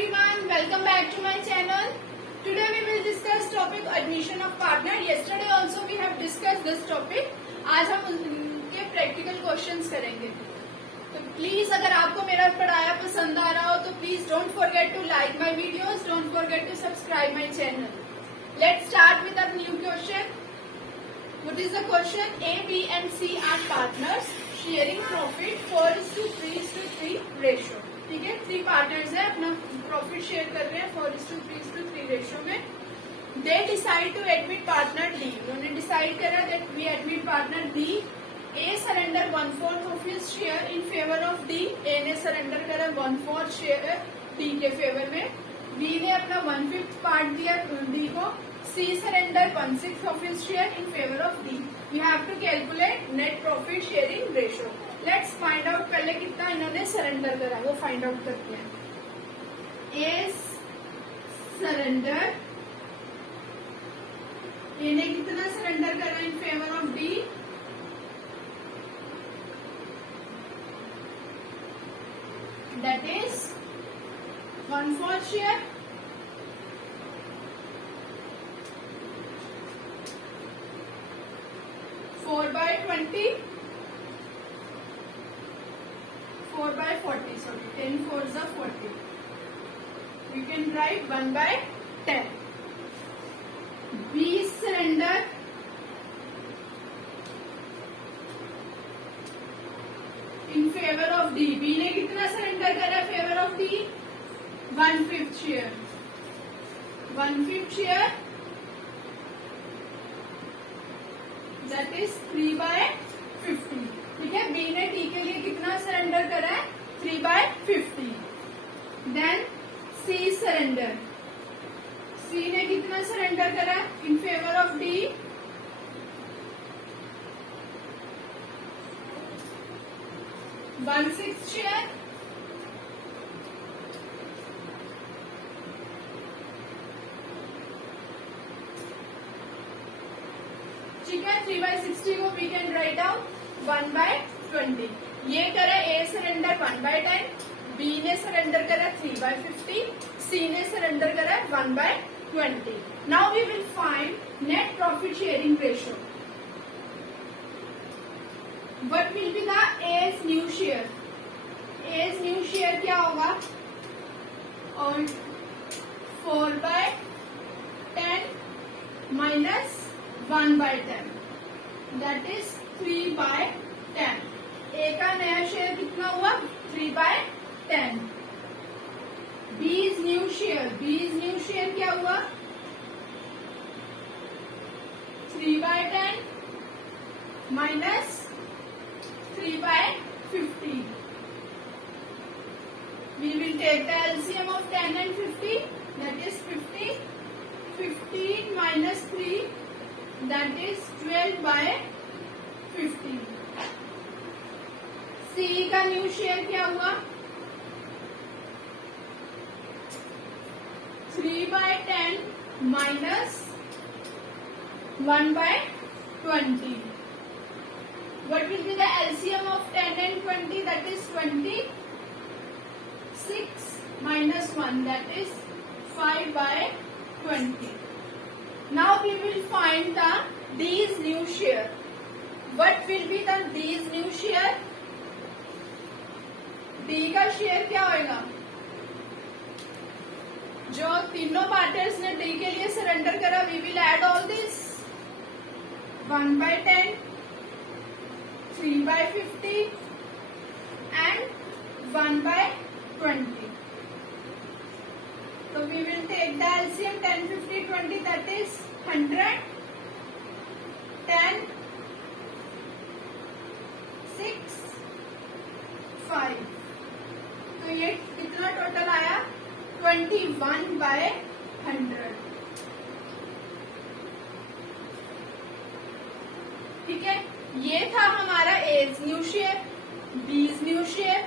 everyone, welcome back to my channel. Today we will discuss topic admission of partner. Yesterday also we have discussed this topic. आज हम उनके practical questions करेंगे. तो please अगर आपको मेरा पढ़ाया पसंद आ रहा हो तो please don't forget to like my videos, don't forget to subscribe my channel. Let's start with a new question. What is the question? A, B and C are partners sharing profit 4:3:3 ratio. ठीक है, 3 partners है, अपना profit share कर रहे हैं 4:3:3 ratio में. They decide to admit partner D. उन्होंने decide करा that we admit partner D. A surrender 1/4 of his share in favour of D. A ने सरेंडर करा 1/4 शेयर डी के फेवर में. बी ने अपना 1/5 पार्ट दिया डी को. C surrender 1/6 of his share in favour of D. We have to calculate net profit sharing ratio. Let's find out पहले कितना इन्होंने सरेंडर करा वो फाइंड आउट करते हैं. ए सरेंडर, ए ने कितना सरेंडर करा इन favour of D. That is 1/4 share. Four by 40, sorry, 10 4s are 40. We can write 1/10. B surrender in favor of D. B ने कितना सरेंडर करा favour of D? 1/5 share. 1/5 share that is 3/50. ठीक है, B ने T के लिए कितना surrender करा है? 3/50. देन सी सरेंडर. सी ने कितना सरेंडर करा है इन फेवर ऑफ डी? 1/6 शेयर. ठीक है, 3/60 को वी कैन राइट आउट 1/20. ये करा ए सरेंडर 1/10. बी ने सरेंडर करा 3/50. सी ने सरेंडर करा 1/20. Now we will find net profit sharing ratio. What will be the A's new share? A's new share क्या होगा? और 4/10 माइनस 1/10 दैट इज 3/10. ए का नया शेयर कितना हुआ? 3/10. B is new share. B is new share क्या हुआ? 3/10 minus 3/50. We will take the LCM of 10 and 50. That is 50. 15 minus 3. That is 12/50. सी का न्यू शेयर क्या हुआ? 3/10 minus 1/20. What will be the LCM of 10 and 20? That is 26 minus 1. That is 5/20. Now we will find the D's new share. What will be the D's new share? D का share क्या होगा? जो तीनों partners ने D के लिए surrender करा, we will add all this. 1/10, 3/50 and 1/20. So we will take the LCM 10, 50, 20. That is 100. 10, 6, 5. तो ये कितना टोटल आया? 21/100. ठीक है, ये था हमारा एज न्यू शेयर, बीज न्यू शेयर,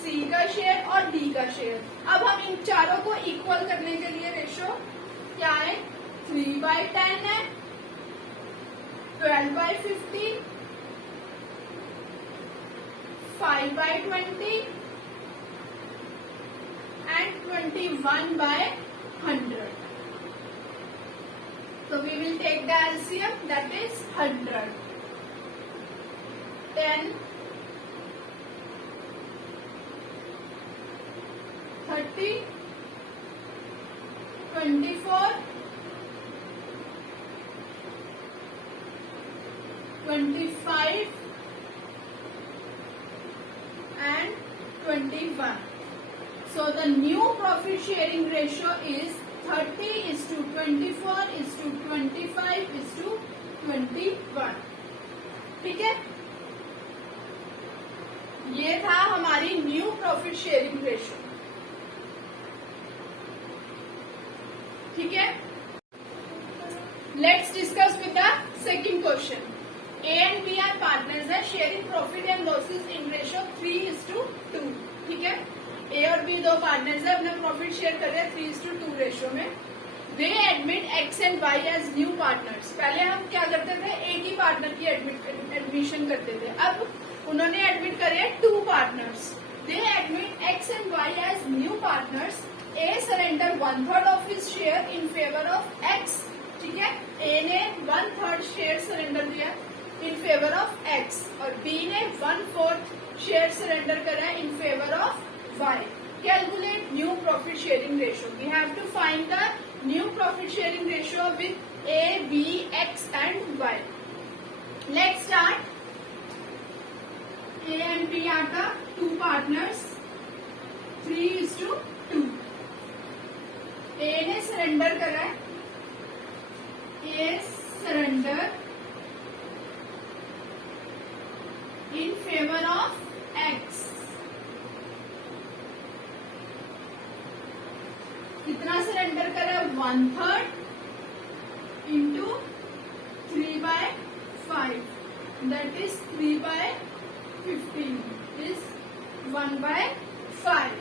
सी का शेयर और डी का शेयर. अब हम इन चारों को इक्वल करने के लिए रेशो क्या है? 3/10 है, 12/50, 5/20 and 21 1/100. So we will take the LCM, that is 100. 10, 30, 24, 25 and 21. So the new profit sharing ratio is 30:24:25:21. ठीक है, ये था हमारी न्यू प्रॉफिट शेयरिंग रेशियो. ठीक है, let's discuss with the second question. A and B are partners are sharing profit and losses in ratio 3:2. ठीक है, A और B दो पार्टनर्स है, अपना प्रॉफिट शेयर कर रहे हैं 3:2 रेशियो में. They admit X and Y as new partners. पहले हम क्या करते थे, एक ही पार्टनर की एडमिशन करते थे. अब उन्होंने एडमिट करे 2 partners. They admit X and Y as new partners. A surrender 1/3 of his share in favor of X. ठीक है, A ने 1/3 शेयर सरेंडर दिया इन फेवर ऑफ X और B ने 1/4 शेयर सरेंडर करा इन favour of Y. Calculate new profit sharing ratio. We have to find the new profit sharing ratio with A, B, X and Y. Let's start. A and B are the 2 partners. 3:2. A ने surrender करा है. A surrender in favor of X. कितना surrender करा है, 1/3 into 3/5, that is 3/15 is 1/5.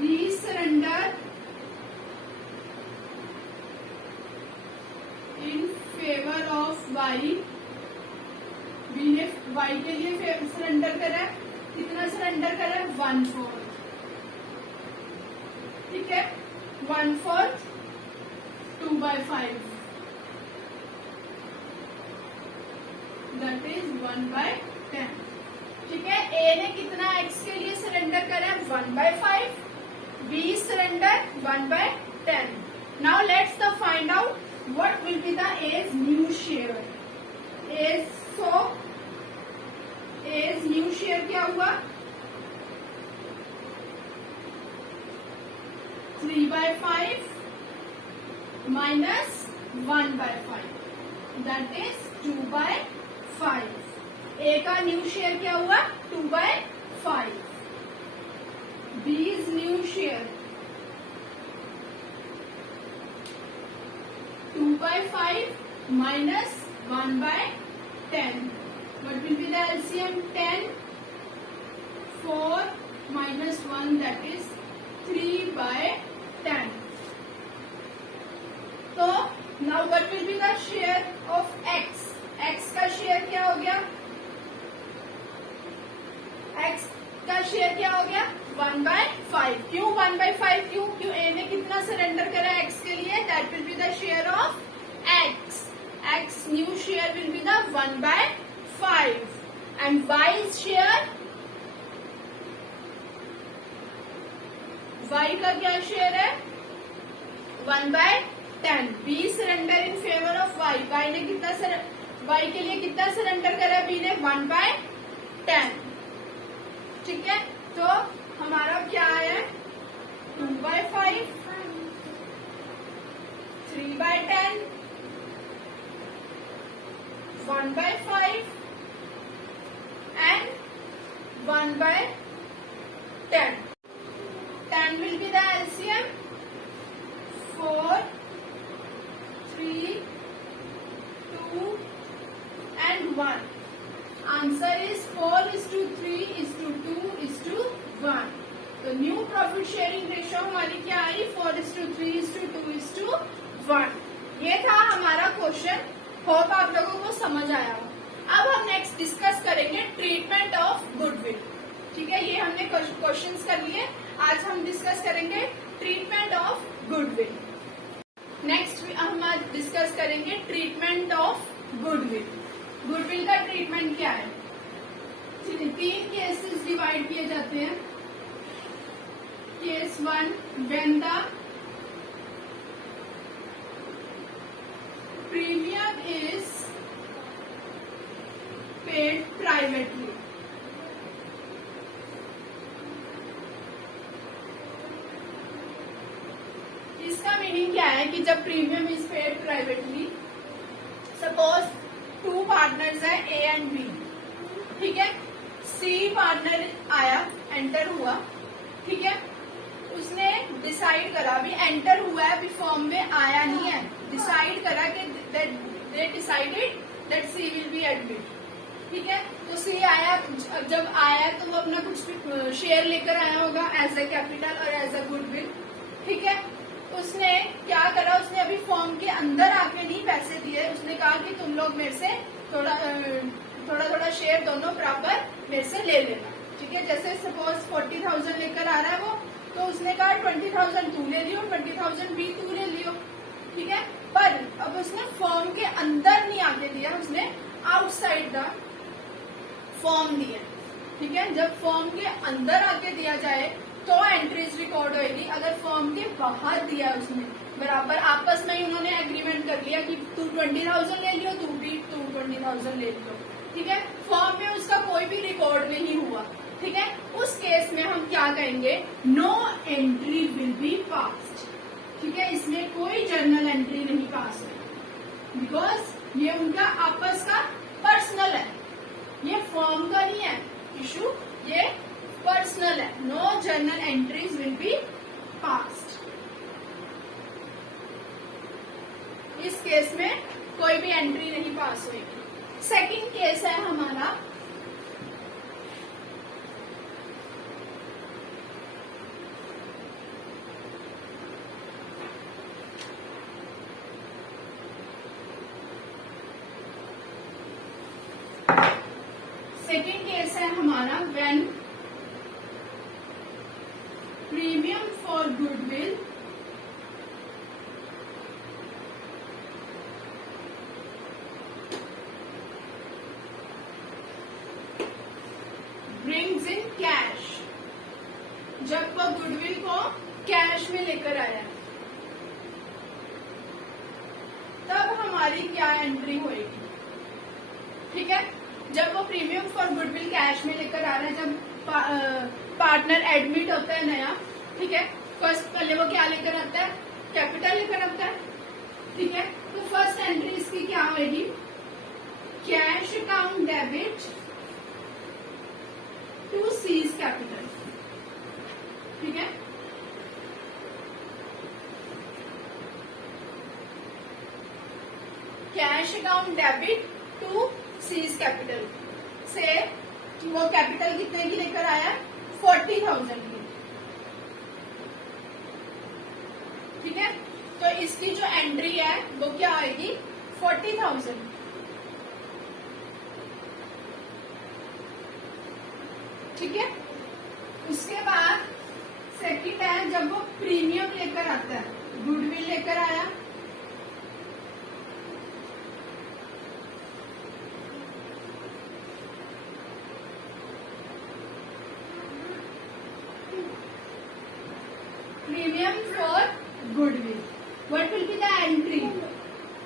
B surrender in favor of Y. B ने Y के लिए surrender करा है, कितना सरेंडर करा है, 1/4. ठीक है, 1/4 2/5, that is 1/10. ठीक है, A ने कितना X के लिए सरेंडर करा है, 1/5. B surrender 1/10. Now let's find out what will be the A's new share. A's new share क्या हुआ, 3/5 minus 1/5, that is 2/5. A का न्यू शेयर क्या हुआ, 2/5. B's new share 2/5 minus 1/10. What will be the LCM? 10. 4 minus 1, that is 3/10. So now what will be the share of X? X का share क्या हो गया, X का शेयर क्या हो गया, 1/5. क्यों 1/5? क्यों? A ने कितना सरेंडर करा X के लिए, that will be the share of X. X new share will be the 1/5 and Y's share, Y का क्या शेयर है, 1/10. B surrender in favour of Y. Y ने कितना Y के लिए कितना सरेंडर करा, B ने 1/10. ठीक है, तो हमारा क्या आया, 2/5, 3/10, 1/5 and 1/10. 10 will be the LCM. 4, 3, 2 and 1. Answer is 4:3:2:1. तो न्यू प्रॉफिट शेयरिंग रेशियो हमारी क्या आई, 4:3:2:1. ये था हमारा क्वेश्चन. होप आप लोगों को समझ आया हो. अब हम नेक्स्ट डिस्कस करेंगे ट्रीटमेंट ऑफ गुडविल. ठीक है, ये हमने क्वेश्चंस कर लिए. हम डिस्कस करेंगे ट्रीटमेंट ऑफ गुडविल। नेक्स्ट हम आज डिस्कस करेंगे ट्रीटमेंट ऑफ गुडविल। गुडविल का ट्रीटमेंट क्या है? 3 केसेस डिवाइड किए जाते हैं। Case 1, when the premium is paid privately. इसका मीनिंग क्या है कि जब premium is paid privately, suppose 2 partners है ए एंड बी, ठीक है। सी पार्टनर आया, एंटर हुआ, ठीक है। उसने डिसाइड करा, अभी एंटर हुआ है, अभी फॉर्म में आया नहीं है, डिसाइड करा कि they decided that C will be admit, ठीक है। तो सी आया, जब आया तो वो अपना कुछ शेयर लेकर आया होगा एज अ कैपिटल और एज अ गुडविल, ठीक है। उसने क्या करा, उसने अभी फॉर्म के अंदर आके नहीं पैसे दिए, उसने कहा कि तुम लोग मेरे से थोड़ा शेयर दोनों बराबर मेरे से ले लेना, ठीक है। जैसे सपोज 40,000 लेकर आ रहा है वो, तो उसने कहा 20,000 तू ले लियो, 20,000 भी तू ले लियो, ठीक है। पर अब उसने फॉर्म के अंदर नहीं आके दिया, उसने आउटसाइड द फॉर्म दिया, ठीक है। जब फॉर्म के अंदर आके दिया जाए तो एंट्रीज रिकॉर्ड होगी। अगर फॉर्म के बाहर दिया उसने, बराबर आपस में ही उन्होंने एग्रीमेंट कर लिया कि तू 20,000 ले लियो, तू 20,000 ले लियो, ठीक है। फॉर्म में उसका कोई भी रिकॉर्ड नहीं हुआ, ठीक है। उस केस में हम क्या कहेंगे, no entry will be passed, ठीक है। इसमें कोई जर्नल एंट्री नहीं पास है, बिकॉज ये उनका आपस का पर्सनल है, ये फॉर्म का नहीं है इशू, ये पर्सनल है। No journal entries will be passed. इस केस में कोई भी एंट्री नहीं पास होगी। सेकंड केस है हमारा when premium for goodwill brings in cash. जब वो गुडविल को कैश में लेकर आया, तब हमारी क्या एंट्री होगी, ठीक है। जब वो प्रीमियम फॉर गुडविल कैश में लेकर आ रहा है, जब पार्टनर एडमिट होता है नया, ठीक है, फर्स्ट पहले वो क्या लेकर आता है, कैपिटल लेकर आता है, ठीक है। तो फर्स्ट एंट्री इसकी क्या होगी, cash account debit to C's capital, ठीक है। Cash account debit to C's capital से वो कैपिटल कितने की लेकर आया, 40,000 की, ठीक है। तो इसकी जो एंट्री है वो क्या आएगी, 40,000, ठीक है। उसके बाद सेकंड है जब वो प्रीमियम लेकर आता है, गुडविल लेकर आया, premium for goodwill. What will be the entry?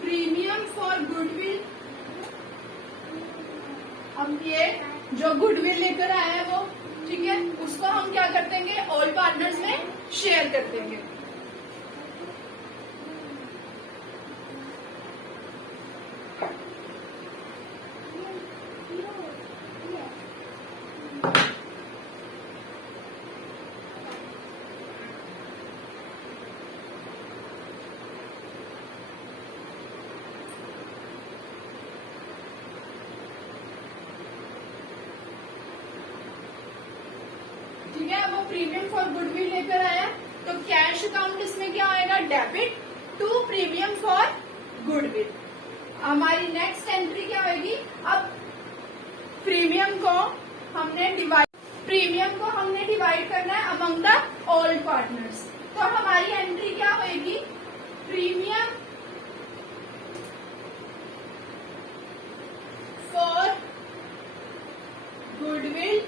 Premium for goodwill. अब ये जो गुडविल लेकर आया है वो, ठीक है, उसको हम क्या कर देंगे, ऑल पार्टनर्स में शेयर कर देंगे। ठीक है, वो प्रीमियम फॉर गुडविल लेकर आया, तो कैश अकाउंट इसमें क्या आएगा, debit to premium for goodwill. हमारी नेक्स्ट एंट्री क्या होगी, अब प्रीमियम को हमने डिवाइड करना है among the all premium for goodwill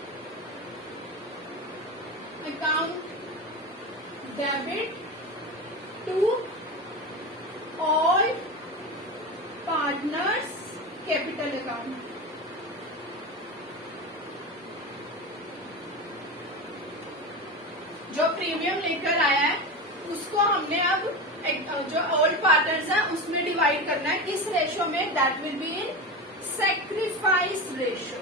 account debit to all partners capital account. जो प्रीमियम लेकर आया है उसको हमने अब जो ऑल पार्टनर्स है उसमें डिवाइड करना है। किस रेशो में? That will be in sacrifice ratio.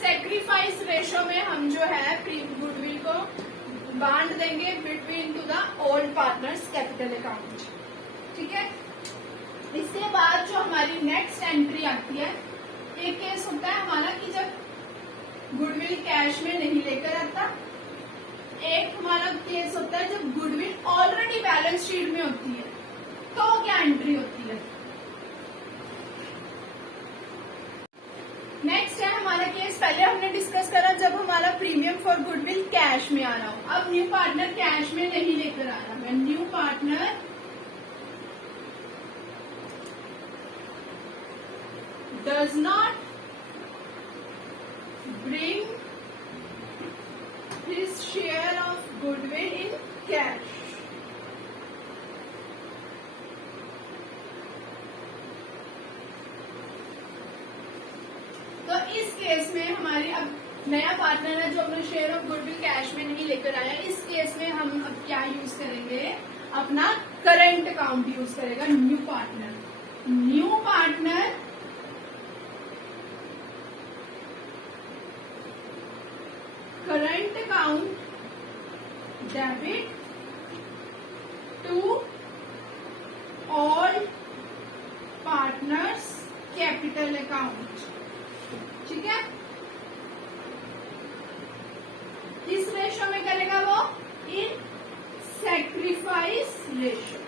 Sacrifice ratio में हम जो है गुडविल को बांट देंगे between two the all partners capital account. ठीक है। इसके बाद जो हमारी नेक्स्ट एंट्री आती है, एक केस होता है हमारा कि जब गुडविल कैश में नहीं लेकर आता, एक हमारा केस होता है जब गुडविल ऑलरेडी बैलेंस शीट में होती है, तो क्या एंट्री होती है। नेक्स्ट है हमारा केस, पहले हमने डिस्कस करा जब हमारा प्रीमियम फॉर गुडविल कैश में आ रहा हो। अब न्यू पार्टनर कैश में नहीं लेकर आ रहा, when new partner does not bring his share of goodwill in cash. तो इस केस में हमारी अब नया पार्टनर है जो अपना शेयर ऑफ गुडविल कैश में नहीं लेकर आया। इस केस में हम अब क्या यूज करेंगे? अपना करंट अकाउंट यूज करेगा new partner. New partner current account debit to all partners capital account. ठीक है। किस रेशो में करेगा वो? In sacrifice ratio.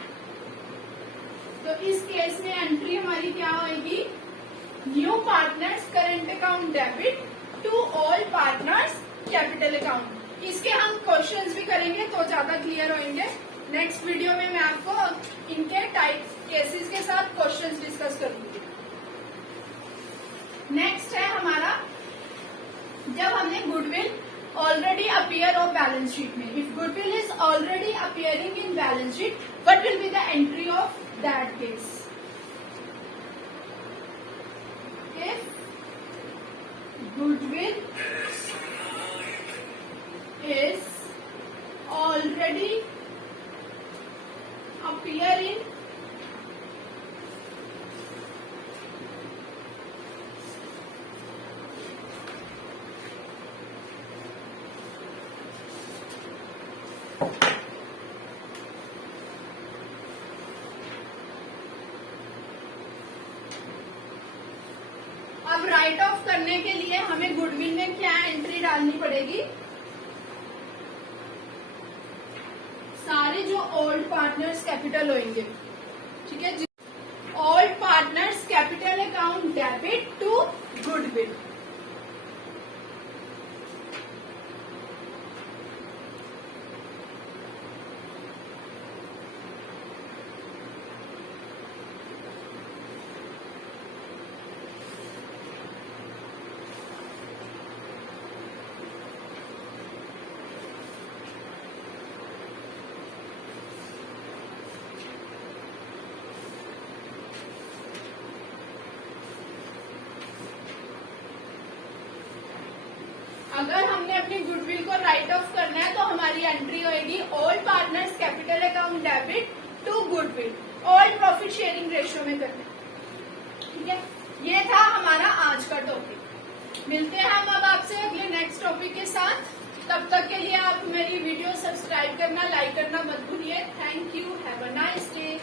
तो इस केस में एंट्री हमारी क्या होगी? New partners current account debit to all partners capital account. इसके हम क्वेश्चंस भी करेंगे तो ज्यादा क्लियर होंगे। नेक्स्ट वीडियो में मैं आपको इनके टाइप केसेस के साथ क्वेश्चंस डिस्कस करूंगी। नेक्स्ट है हमारा जब हमने goodwill already appear of balance sheet में। If goodwill is already appearing in balance sheet, what will be the entry of that case? If goodwill is already appearing अब write off करने के लिए हमें गुडविल में क्या एंट्री डालनी पड़ेगी? सारे जो ओल्ड पार्टनर्स कैपिटल होंगे। ठीक है। All partners capital account debit to goodwill. अगर हमने अपनी गुडविल को राइट ऑफ करना है तो हमारी एंट्री होगी all partners capital account debit to goodwill, all profit sharing ratio में करना। ठीक है। ये था हमारा आज का टॉपिक। मिलते हैं हम अब आपसे अगले नेक्स्ट टॉपिक के साथ। तब तक के लिए आप मेरी वीडियो सब्सक्राइब करना, लाइक करना मत भूलिए। Thank you. Have a nice day.